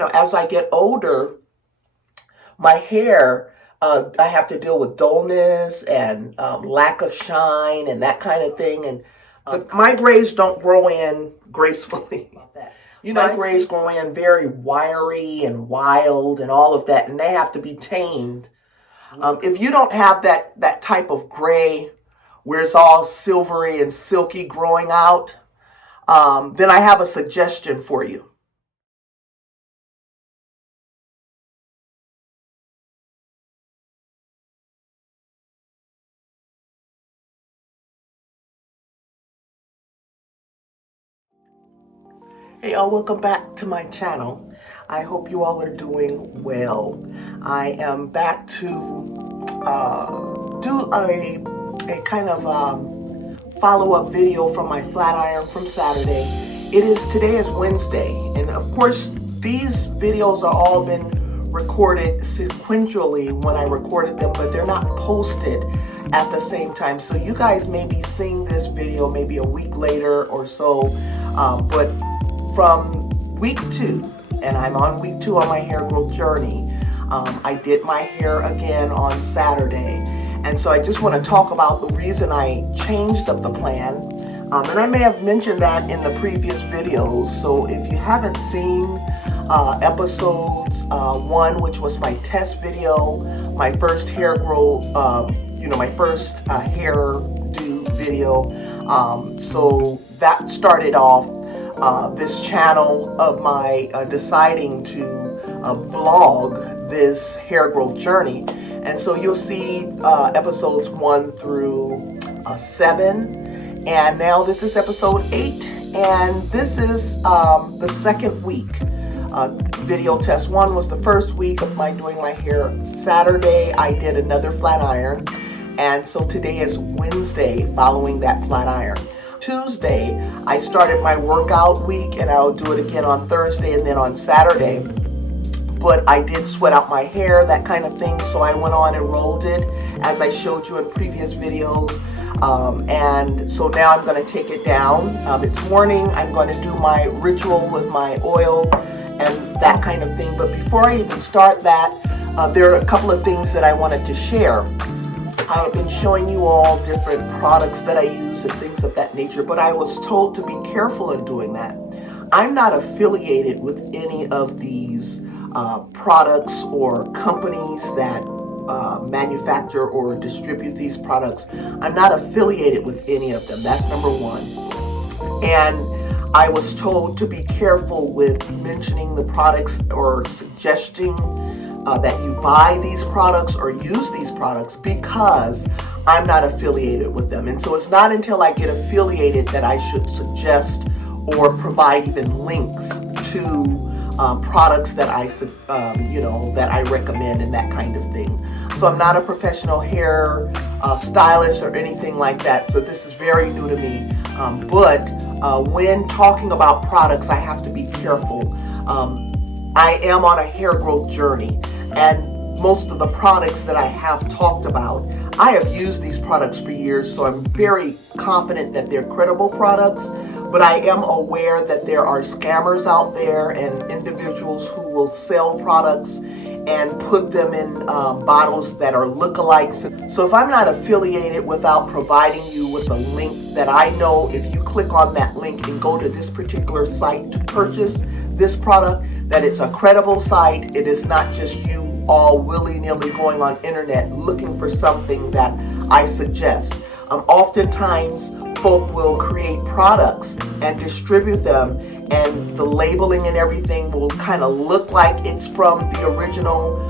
As I get older, my hair, I have to deal with dullness and lack of shine and that kind of thing. And my grays don't grow in gracefully. My grays grow in very wiry and wild and all of that, and they have to be tamed. If you don't have that type of gray where it's all silvery and silky growing out, then I have a suggestion for you. Hey, all, welcome back to my channel. I hope you all are doing well. I am back to do a kind of follow-up video from my flat iron from Saturday. Today is Wednesday, and of course these videos are all been recorded sequentially when I recorded them, but they're not posted at the same time. So you guys may be seeing this video maybe a week later or so, but from week 2, and I'm on week 2 on my hair growth journey. I did my hair again on Saturday, and so I just want to talk about the reason I changed up the plan, and I may have mentioned that in the previous videos. So if you haven't seen episodes 1, which was my test video, my first hair growth, my first hairdo video, so that started off this channel of my deciding to vlog this hair growth journey. And so you'll see episodes 1 through 7, and now this is episode 8, and this is the second week. Video test 1 was the first week of my doing my hair. Saturday I did another flat iron, and so today is Wednesday following that flat iron. Tuesday, I started my workout week, and I'll do it again on Thursday and then on Saturday. But I did sweat out my hair, that kind of thing, so I went on and rolled it, as I showed you in previous videos. And so now I'm going to take it down. It's morning. I'm going to do my ritual with my oil and that kind of thing. But before I even start that, there are a couple of things that I wanted to share. I've been showing you all different products that I use and things of that nature, but I was told to be careful in doing that. I'm not affiliated with any of these products or companies that manufacture or distribute these products. I'm not affiliated with any of them. That's number one. And I was told to be careful with mentioning the products or suggesting that you buy these products or use these products, because I'm not affiliated with them. And so it's not until I get affiliated that I should suggest or provide even links to products that that I recommend and that kind of thing. So I'm not a professional hair stylist or anything like that. So this is very new to me. But when talking about products, I have to be careful. I am on a hair growth journey, and most of the products that I have talked about, I have used these products for years, so I'm very confident that they're credible products. But I am aware that there are scammers out there and individuals who will sell products and put them in bottles that are lookalikes. So if I'm not affiliated without providing you with a link that I know, if you click on that link and go to this particular site to purchase this product, that it's a credible site. It is not just you all willy-nilly going on internet looking for something that I suggest. Oftentimes folk will create products and distribute them, and the labeling and everything will kind of look like it's from the original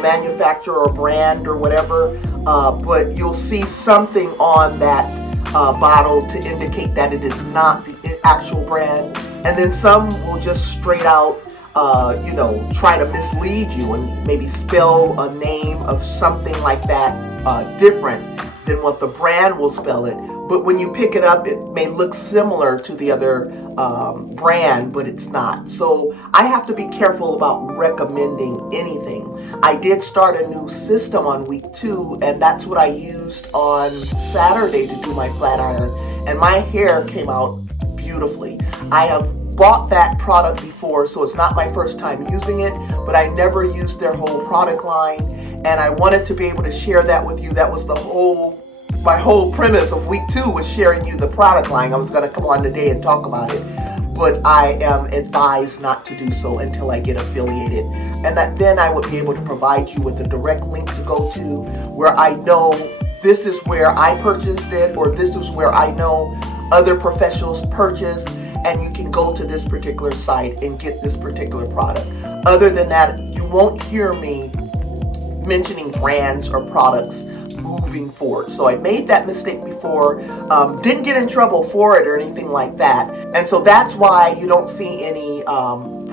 manufacturer or brand or whatever, but you'll see something on that bottle to indicate that it is not the actual brand. And then some will just straight out try to mislead you and maybe spell a name of something like that different than what the brand will spell it. But when you pick it up, it may look similar to the other brand, but it's not. So I have to be careful about recommending anything. I did start a new system on week 2, and that's what I used on Saturday to do my flat iron. And my hair came out beautifully. I have bought that product before, so it's not my first time using it, but I never used their whole product line, and I wanted to be able to share that with you. That was my whole premise of week 2 was sharing you the product line. I was going to come on today and talk about it, but I am advised not to do so until I get affiliated, and that then I would be able to provide you with a direct link to go to where I know this is where I purchased it, or this is where I know other professionals purchase, and you can go to this particular site and get this particular product. Other than that, you won't hear me mentioning brands or products moving forward. So I made that mistake before, didn't get in trouble for it or anything like that. And so that's why you don't see any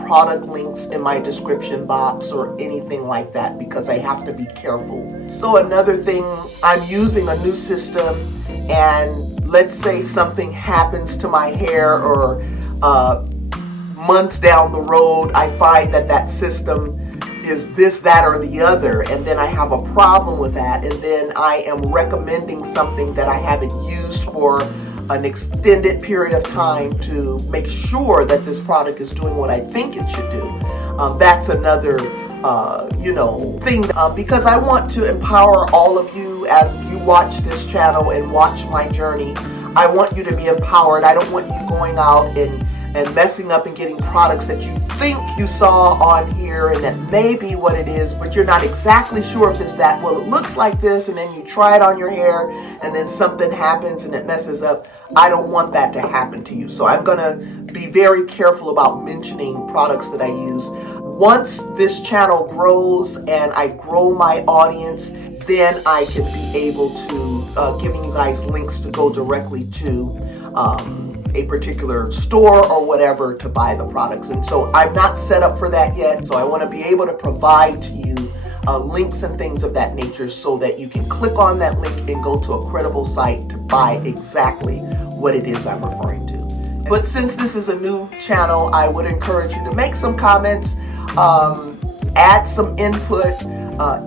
product links in my description box or anything like that, because I have to be careful. So another thing, I'm using a new system, and let's say something happens to my hair, or months down the road, I find that system is this, that, or the other, and then I have a problem with that, and then I am recommending something that I haven't used for an extended period of time to make sure that this product is doing what I think it should do. That's another thing, because I want to empower all of you as you watch this channel and watch my journey. I want you to be empowered. I don't want you going out and messing up and getting products that you think you saw on here and that may be what it is, but you're not exactly sure if it's that. Well, it looks like this, and then you try it on your hair and then something happens and it messes up. I don't want that to happen to you. So I'm going to be very careful about mentioning products that I use. Once this channel grows and I grow my audience, then I can be able to giving you guys links to go directly to a particular store or whatever to buy the products. And so I'm not set up for that yet. So I want to be able to provide to you links and things of that nature so that you can click on that link and go to a credible site to buy exactly what it is I'm referring to. But since this is a new channel, I would encourage you to make some comments, add some input.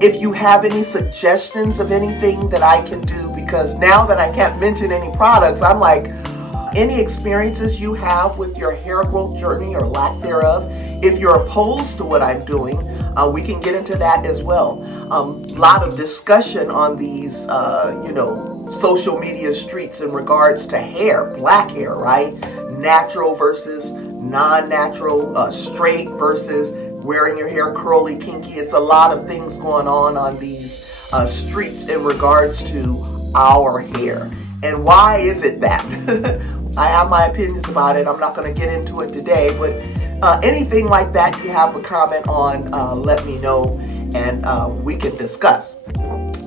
If you have any suggestions of anything that I can do, because now that I can't mention any products, I'm like, any experiences you have with your hair growth journey or lack thereof, if you're opposed to what I'm doing, we can get into that as well. A lot of discussion on these, social media streets in regards to hair, black hair, right? Natural versus non-natural, straight versus wearing your hair curly, kinky. It's a lot of things going on these streets in regards to our hair. And why is it that? I have my opinions about it. I'm not going to get into it today, but anything like that you have a comment on, let me know, and we can discuss.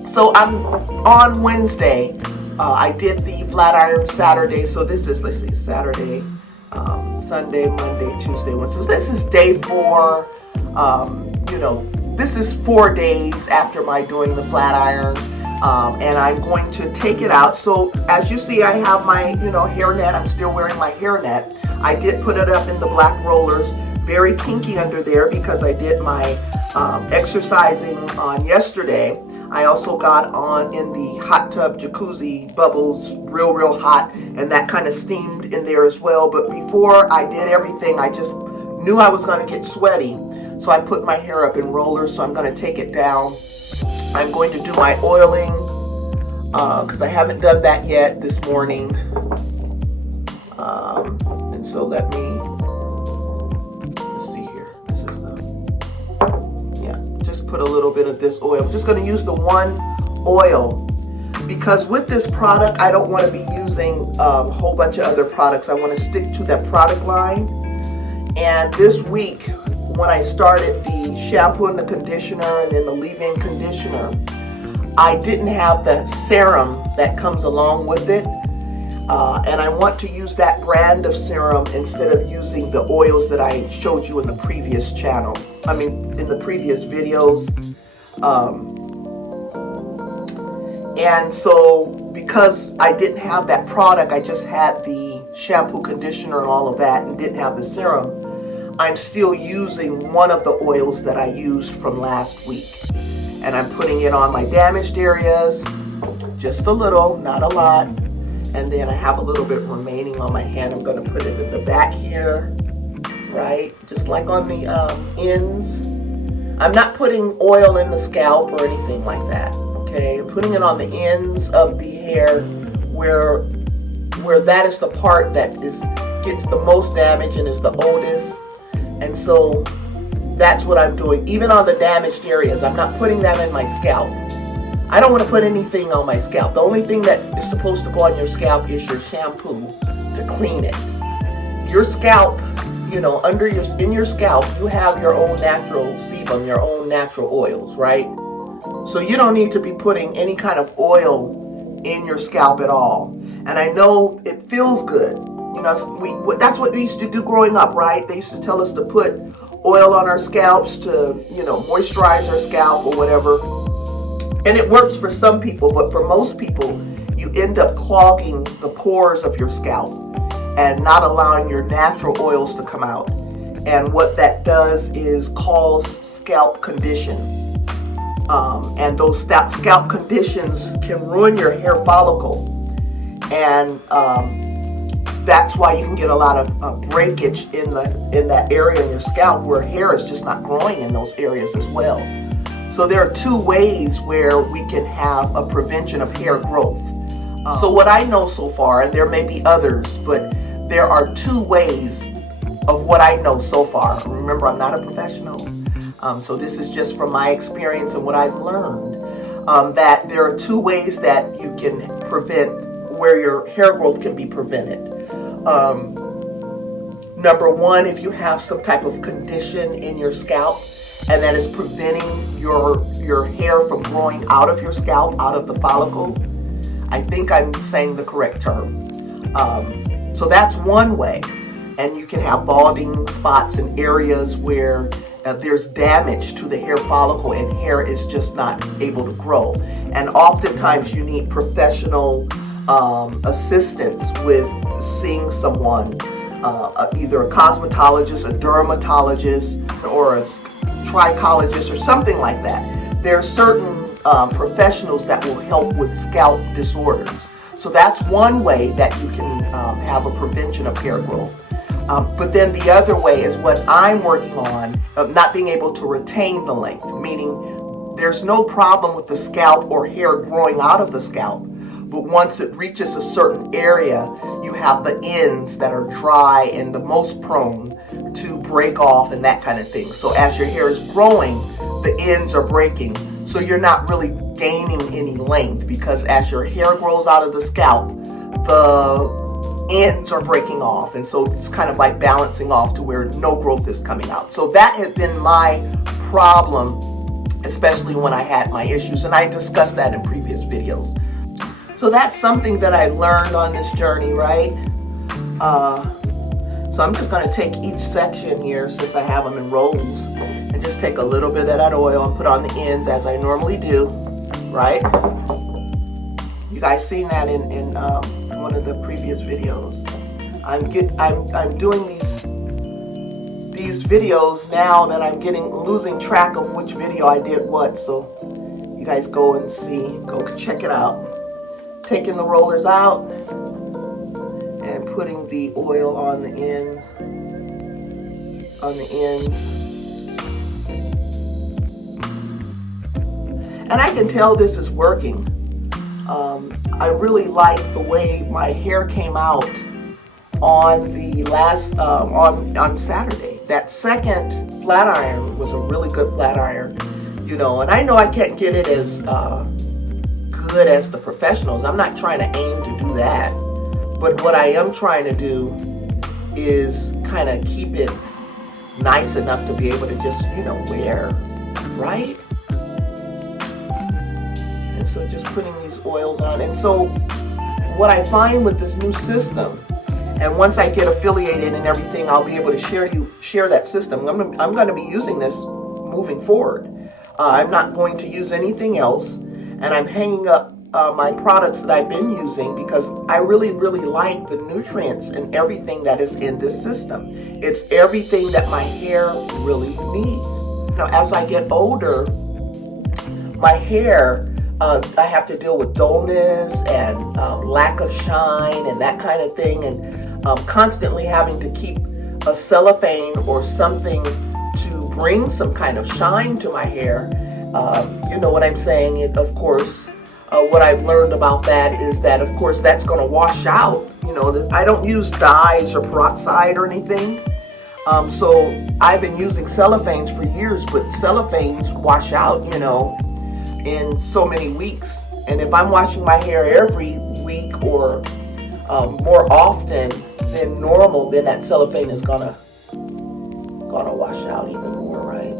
So I'm on Wednesday. I did the flat iron Saturday. So this is, let's see, Saturday, Sunday, Monday, Tuesday, Wednesday. So this is day 4. This is 4 days after my doing the flat iron. And I'm going to take it out. So as you see, I have my, hair net. I'm still wearing my hair net. I did put it up in the black rollers, very kinky under there because I did my exercising on yesterday. I also got on in the hot tub jacuzzi bubbles, real hot, and that kind of steamed in there as well. But before I did everything, I just knew I was going to get sweaty. So I put my hair up in rollers. So I'm going to take it down. I'm going to do my oiling because I haven't done that yet this morning. And so let's see here. This is just put a little bit of this oil. I'm just going to use the one oil because with this product, I don't want to be using a whole bunch of other products. I want to stick to that product line. And this week, when I started the shampoo and the conditioner and then the leave-in conditioner, I didn't have the serum that comes along with it. And I want to use that brand of serum instead of using the oils that I showed you in the previous channel. In the previous videos. And so because I didn't have that product, I just had the shampoo, conditioner, and all of that and didn't have the serum. I'm still using one of the oils that I used from last week. And I'm putting it on my damaged areas, just a little, not a lot. And then I have a little bit remaining on my hand. I'm going to put it in the back here. right? Just like on the ends. I'm not putting oil in the scalp or anything like that, okay? I'm putting it on the ends of the hair where that is the part that gets the most damage and is the oldest. And so that's what I'm doing. Even on the damaged areas, I'm not putting that in my scalp. I don't want to put anything on my scalp. The only thing that is supposed to go on your scalp is your shampoo to clean it. Your scalp, you know, in your scalp, you have your own natural sebum, your own natural oils, right? So you don't need to be putting any kind of oil in your scalp at all. And I know it feels good. You know, that's what we used to do growing up, right? They used to tell us to put oil on our scalps to, you know, moisturize our scalp or whatever. And it works for some people, but for most people, you end up clogging the pores of your scalp and not allowing your natural oils to come out. And what that does is cause scalp conditions. And those scalp conditions can ruin your hair follicle. And that's why you can get a lot of breakage in that area in your scalp where hair is just not growing in those areas as well. So there are two ways where we can have a prevention of hair growth. So what I know so far, and there may be others, but there are two ways of what I know so far. Remember, I'm not a professional. So this is just from my experience and what I've learned, that there are two ways that you can prevent where your hair growth can be prevented. Number one, if you have some type of condition in your scalp, and that is preventing your hair from growing out of your scalp, out of the follicle. I think I'm saying the correct term. So that's one way. And you can have balding spots in areas where there's damage to the hair follicle and hair is just not able to grow. And oftentimes you need professional assistance with seeing someone, either a cosmetologist, a dermatologist, or a trichologist or something like that. There are certain professionals that will help with scalp disorders. So that's one way that you can have a prevention of hair growth. But then the other way is what I'm working on, of not being able to retain the length, meaning there's no problem with the scalp or hair growing out of the scalp. But once it reaches a certain area, you have the ends that are dry and the most prone to break off and that kind of thing. So as your hair is growing, the ends are breaking. So you're not really gaining any length because as your hair grows out of the scalp, the ends are breaking off. And so it's kind of like balancing off to where no growth is coming out. So that has been my problem, especially when I had my issues. And I discussed that in previous videos. So that's something that I learned on this journey, right? So I'm just gonna take each section here, since I have them in rolls, and just take a little bit of that oil and put on the ends as I normally do, right? You guys seen that in one of the previous videos. I'm doing these videos now that I'm losing track of which video I did what, so you guys go and see, go check it out. Taking the rollers out and putting the oil on the end, and I can tell this is working. I really like the way my hair came out on the last on Saturday. That second flat iron was a really good flat iron, you know, and I know I can't get it as good as the professionals. I'm not trying to aim to do that, but what I am trying to do is kind of keep it nice enough to be able to just, you know, wear, right? And so just putting these oils on. And so what I find with this new system, and once I get affiliated and everything, I'll be able to share that system. I'm going to be using this moving forward. I'm not going to use anything else. And I'm hanging up my products that I've been using because I really, really like the nutrients and everything that is in this system. It's everything that my hair really needs. You know, as I get older, my hair, I have to deal with dullness and lack of shine and that kind of thing, and constantly having to keep a cellophane or something to bring some kind of shine to my hair, you know what I'm saying? Of course, what I've learned about that is that, of course, that's going to wash out. You know, I don't use dyes or peroxide or anything. So I've been using cellophanes for years, but cellophanes wash out, you know, in so many weeks. And if I'm washing my hair every week or more often than normal, then that cellophane is gonna wash out even more, right?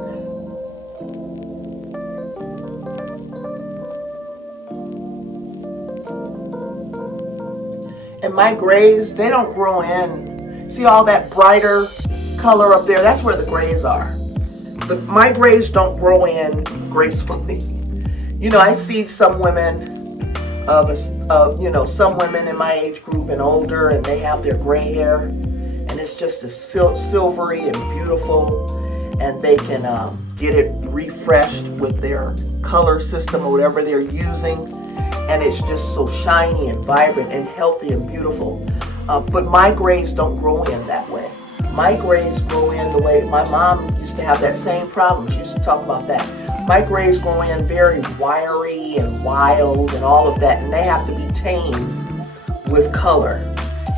And my grays, they don't grow in. See all that brighter color up there? That's where the grays are. My grays don't grow in gracefully. You know, I see some women you know, some women in my age group and older, and they have their gray hair, and it's just as silvery and beautiful, and they can get it refreshed with their color system or whatever they're using, and it's just so shiny and vibrant and healthy and beautiful. But my grays don't grow in that way. My grays grow in the way my mom used to have that same problem. She used to talk about that. My grays grow in very wiry and wild and all of that, and they have to be tamed with color.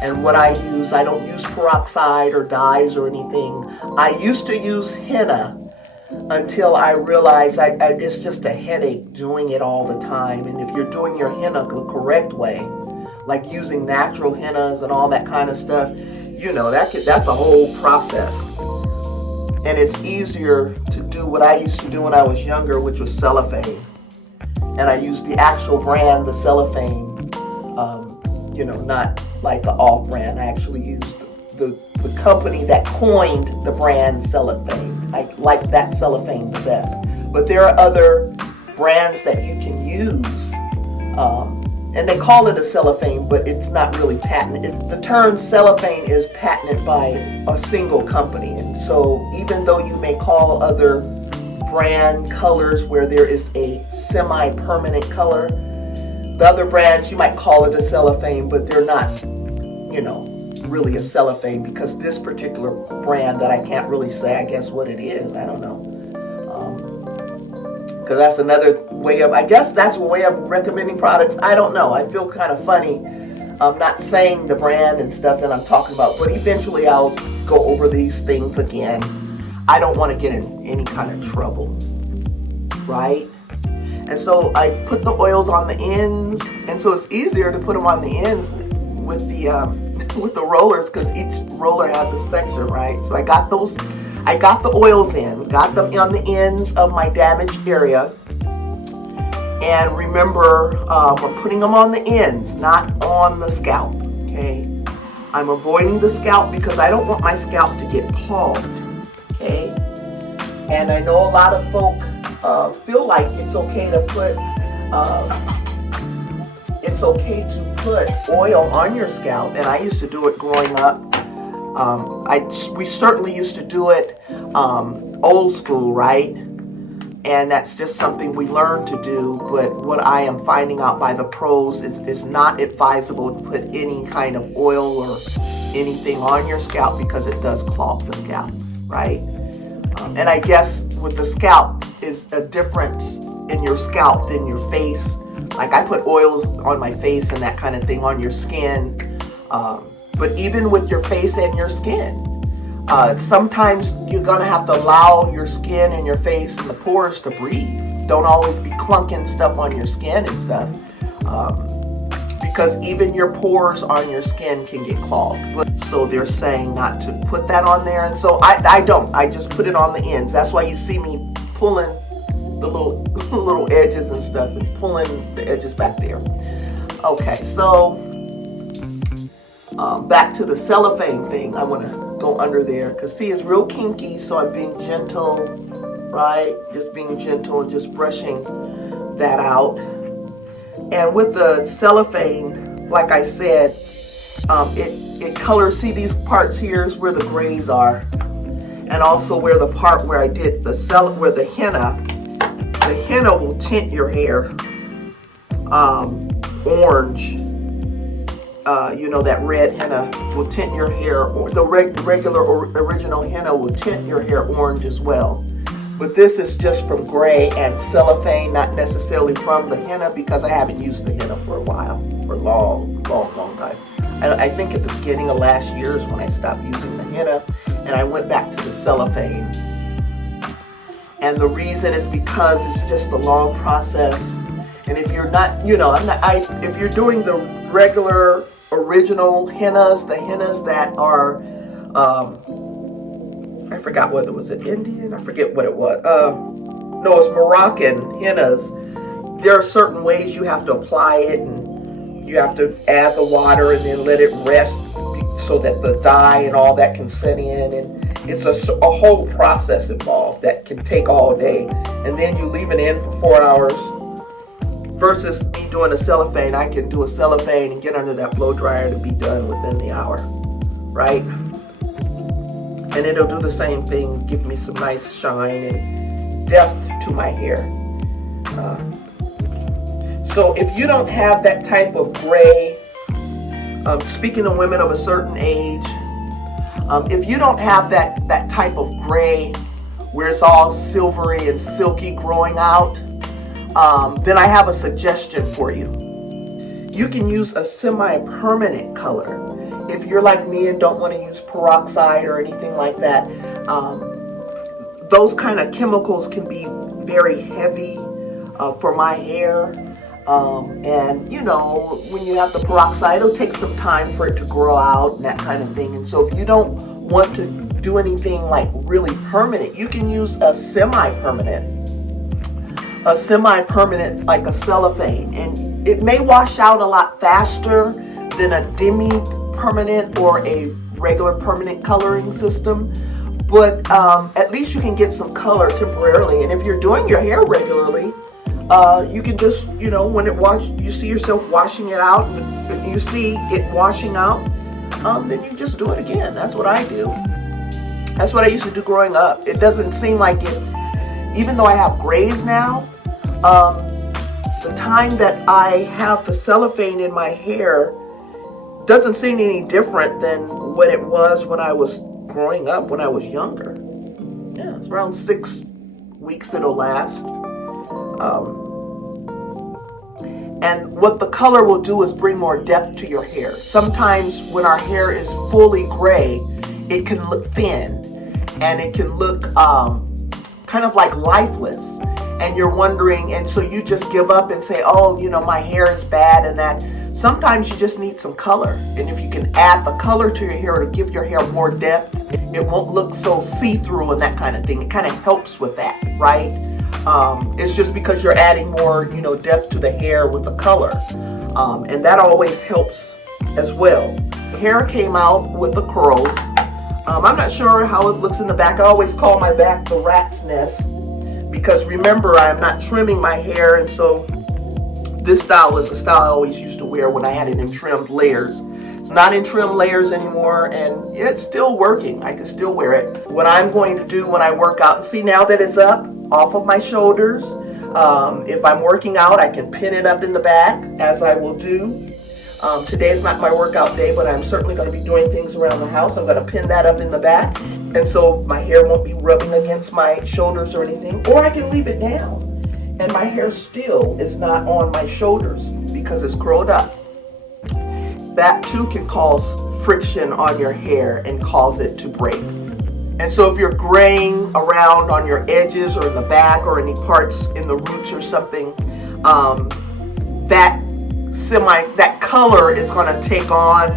And what I use, I don't use peroxide or dyes or anything. I used to use henna until I realized it's just a headache doing it all the time. And if you're doing your henna the correct way, like using natural hennas and all that kind of stuff, you know, that's a whole process. And it's easier to do what I used to do when I was younger, which was cellophane. And I used the actual brand, the cellophane, you know, not like the off brand. I actually used the company that coined the brand cellophane. I like that cellophane the best. But there are other brands that you can use. And they call it a cellophane, but it's not really patented. The term cellophane is patented by a single company. And so even though you may call other brand colors where there is a semi-permanent color, the other brands, you might call it a cellophane, but they're not, you know, really a cellophane, because this particular brand that I can't really say, I guess, what it is, I don't know. Because that's another way of, I guess that's a way of recommending products. I don't know. I feel kind of funny not saying the brand and stuff that I'm talking about, but eventually I'll go over these things again. I don't want to get in any kind of trouble, right? And so I put the oils on the ends, and so it's easier to put them on the ends with the with the rollers, because each roller has a section, right? So I got the oils in, got them on the ends of my damaged area. And remember, I'm putting them on the ends, not on the scalp, okay? I'm avoiding the scalp because I don't want my scalp to get clogged, okay? And I know a lot of folk feel like it's okay to put oil on your scalp, and I used to do it growing up. We certainly used to do it old school, right? And that's just something we learned to do. But what I am finding out by the pros is it's not advisable to put any kind of oil or anything on your scalp, because it does clog the scalp, right? And I guess with the scalp is a difference in your scalp than your face. Like I put oils on my face and that kind of thing, on your skin. But even with your face and your skin, sometimes you're going to have to allow your skin and your face and the pores to breathe. Don't always be clunking stuff on your skin and stuff. Because even your pores on your skin can get clogged. So they're saying not to put that on there. And so I don't. I just put it on the ends. That's why you see me pulling the little edges and stuff and pulling the edges back there. Okay, so back to the cellophane thing. I want to go under there because see, it's real kinky, so I'm being gentle, right? Just being gentle and just brushing that out. And with the cellophane, like I said, it colors. See, these parts here is where the grays are, and also where the part where I did where the henna will tint your hair orange that red henna will tint your hair, or the regular or original henna will tint your hair orange as well. But this is just from gray and cellophane, not necessarily from the henna, because I haven't used the henna for a while, for a long time. I think at the beginning of last year is when I stopped using the henna, and I went back to the cellophane. And the reason is because it's just a long process. And if you're not, if you're doing the regular original hennas, the hennas that are, I forgot whether it was Indian, I forget what it was. No, it's Moroccan hennas. There are certain ways you have to apply it, and you have to add the water and then let it rest so that the dye and all that can set in. And it's a whole process involved that can take all day. And then you leave it in for 4 hours. Versus me doing a cellophane, I can do a cellophane and get under that blow dryer to be done within the hour, right? And it'll do the same thing, give me some nice shine and depth to my hair. So if you don't have that type of gray, speaking to women of a certain age, if you don't have that type of gray where it's all silvery and silky growing out, then I have a suggestion for you. You can use a semi-permanent color. If you're like me and don't want to use peroxide or anything like that, those kind of chemicals can be very heavy for my hair. And when you have the peroxide, it'll take some time for it to grow out and that kind of thing. And so if you don't want to do anything like really permanent, you can use a semi-permanent like a cellophane, and it may wash out a lot faster than a demi-permanent or a regular permanent coloring system, but at least you can get some color temporarily. And if you're doing your hair regularly, you can just, when you see yourself washing it out and you see it washing out, then you just do it again. That's what I do. That's what I used to do growing up. It doesn't seem like it. Even though I have grays now, the time that I have the cellophane in my hair doesn't seem any different than what it was when I was growing up, when I was younger. Yeah, it's around 6 weeks it'll last. And what the color will do is bring more depth to your hair. Sometimes when our hair is fully gray, it can look thin and it can look kind of like lifeless, and you're wondering, and so you just give up and say, oh, my hair is bad, and that. Sometimes you just need some color, and if you can add the color to your hair to give your hair more depth, it won't look so see-through and that kind of thing. It kind of helps with that, right? It's just because you're adding more, depth to the hair with the color, and that always helps as well. The hair came out with the curls. I'm not sure how it looks in the back. I always call my back the rat's nest, because remember, I'm not trimming my hair, and so this style is the style I always used to wear when I had it in trimmed layers. It's not in trim layers anymore, and it's still working. I can still wear it. What I'm going to do when I work out, see now that it's up off of my shoulders, if I'm working out, I can pin it up in the back, as I will do. Today is not my workout day, but I'm certainly going to be doing things around the house. I'm going to pin that up in the back, and so my hair won't be rubbing against my shoulders or anything. Or I can leave it down, and my hair still is not on my shoulders because it's curled up. That too can cause friction on your hair and cause it to break. And so if you're graying around on your edges or in the back or any parts in the roots or something, that color is going to take on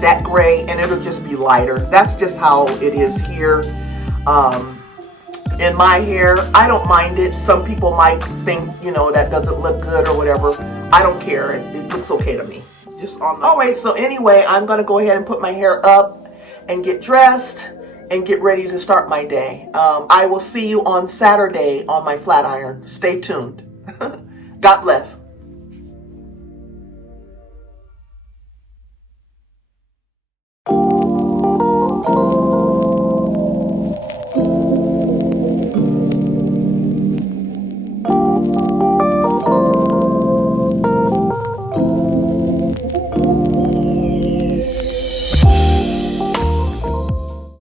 that gray, and it'll just be lighter. That's just how it is here. In my hair, I don't mind it. Some people might think, that doesn't look good or whatever. I don't care. It looks okay to me. Alright, so anyway, I'm going to go ahead and put my hair up and get dressed and get ready to start my day. I will see you on Saturday on my flat iron. Stay tuned. God bless.